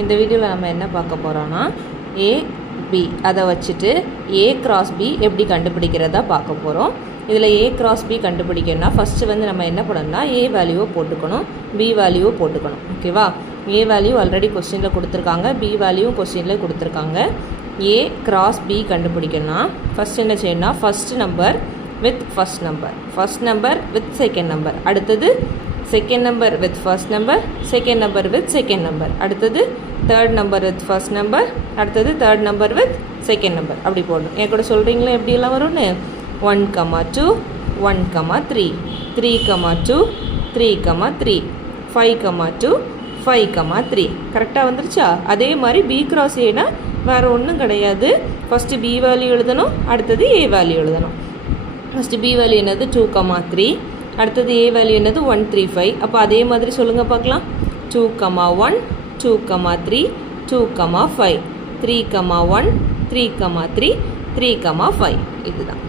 இந்த வீடியோவில் நம்ம என்ன பார்க்க போகிறோன்னா ஏ பி அதை வச்சுட்டு ஏ கிராஸ் பி எப்படி கண்டுபிடிக்கிறதா பார்க்க போகிறோம். இதில் ஏ கிராஸ் பி கண்டுபிடிக்கணும்னா ஃபஸ்ட்டு வந்து நம்ம என்ன பண்ணணும்னா ஏ வேல்யூவை போட்டுக்கணும், பி வேல்யூவை போட்டுக்கணும். ஓகேவா? ஏ வேல்யூ ஆல்ரெடி கொஸ்டினில் கொடுத்துருக்காங்க, பி வேல்யூவும் கொஸ்டினில் கொடுத்துருக்காங்க. ஏ கிராஸ் பி கண்டுபிடிக்கணும்னா ஃபஸ்ட் என்ன செய்யணும்னா first number with first number with second number, அடுத்தது second number with first number, second number with second number, அடுத்தது third number with first number, அடுத்தது third number with second number, அப்படி போடணும். என் கூட சொல்கிறீங்களா எப்படியெல்லாம் வரும்னு? 1, 2, 1, 3, 3, 2, 3, 5, 2, 5, 3 கரெக்டாக வந்துருச்சா? அதே மாதிரி பி கிராஸ் ஏனா வேறு ஒன்றும் கிடையாது. ஃபஸ்ட்டு பி வேல்யூ எழுதணும், அடுத்தது ஏ வேல்யூ எழுதணும். ஃபஸ்ட்டு பி வேல்யூ என்னது 2, 3, அடுத்தது ஏ வேல்யூ என்னது 1, 3, 5. அப்போ அதே மாதிரி சொல்லுங்கள் பார்க்கலாம். 2, 1, 2, 3, 2, 5, 3, 1, 3, 3, 3, 5 இதுதான்.